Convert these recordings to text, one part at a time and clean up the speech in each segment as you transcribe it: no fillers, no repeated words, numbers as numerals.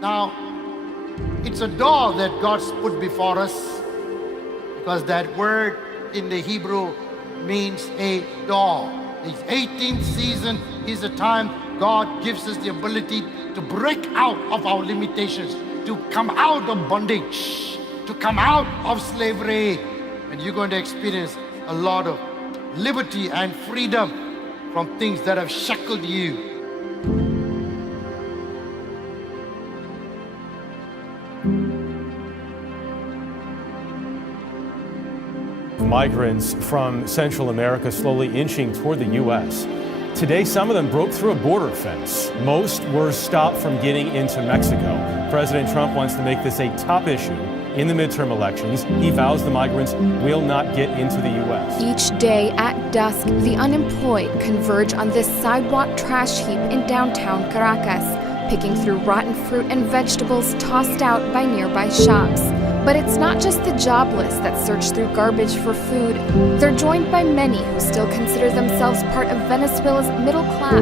Now, it's a door that God's put before us because that word in the Hebrew means a door. The 18th season is a time God gives us the ability to break out of our limitations, to come out of bondage, to come out of slavery. And you're going to experience a lot of liberty and freedom from things that have shackled you. Migrants from Central America slowly inching toward the U.S. Today, some of them broke through a border fence. Most were stopped from getting into Mexico. President Trump wants to make this a top issue in the midterm elections. He vows the migrants will not get into the U.S. Each day at dusk, the unemployed converge on this sidewalk trash heap in downtown Caracas, picking through rotten fruit and vegetables tossed out by nearby shops. But it's not just the jobless that search through garbage for food. They're joined by many who still consider themselves part of Venezuela's middle class.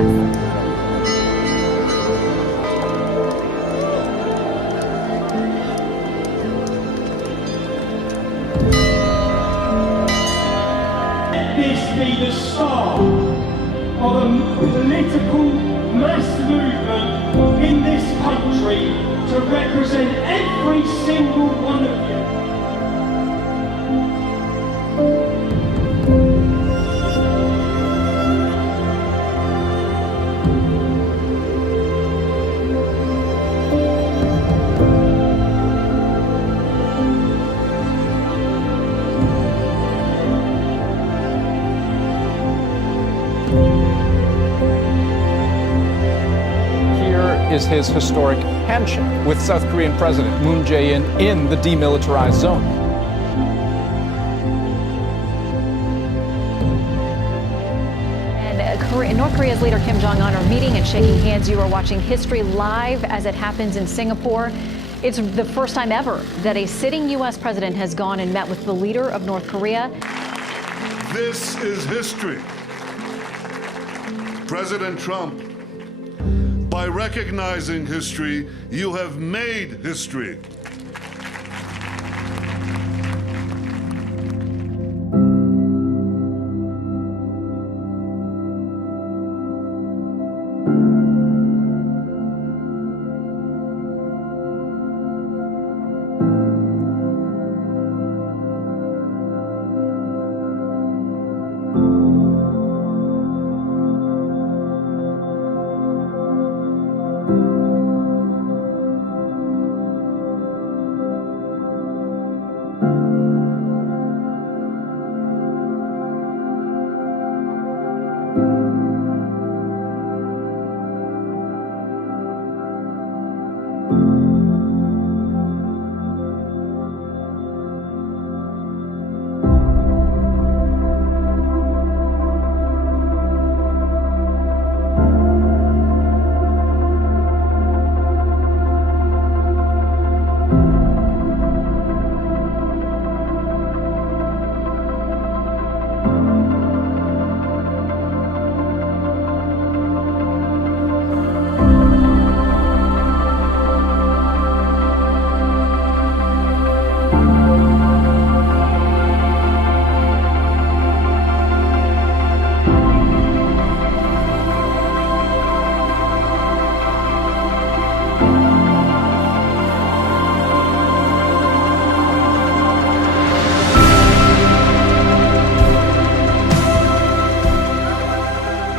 This be the start of a political mass movement in this country to represent every single one of you. Is his historic handshake with South Korean President Moon Jae-in in the demilitarized zone. And North Korea's leader Kim Jong-un are meeting and shaking hands. You are watching history live as it happens in Singapore. It's the first time ever that a sitting U.S. president has gone and met with the leader of North Korea. This is history. President Trump, by recognizing history, you have made history.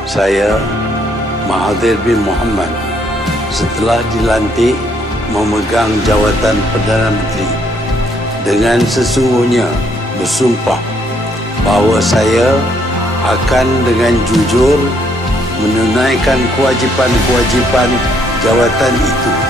Saya, Mahathir bin Mohamad, setelah dilantik memegang jawatan Perdana Menteri, dengan sesungguhnya bersumpah bahawa saya akan dengan jujur menunaikan kewajipan-kewajipan jawatan itu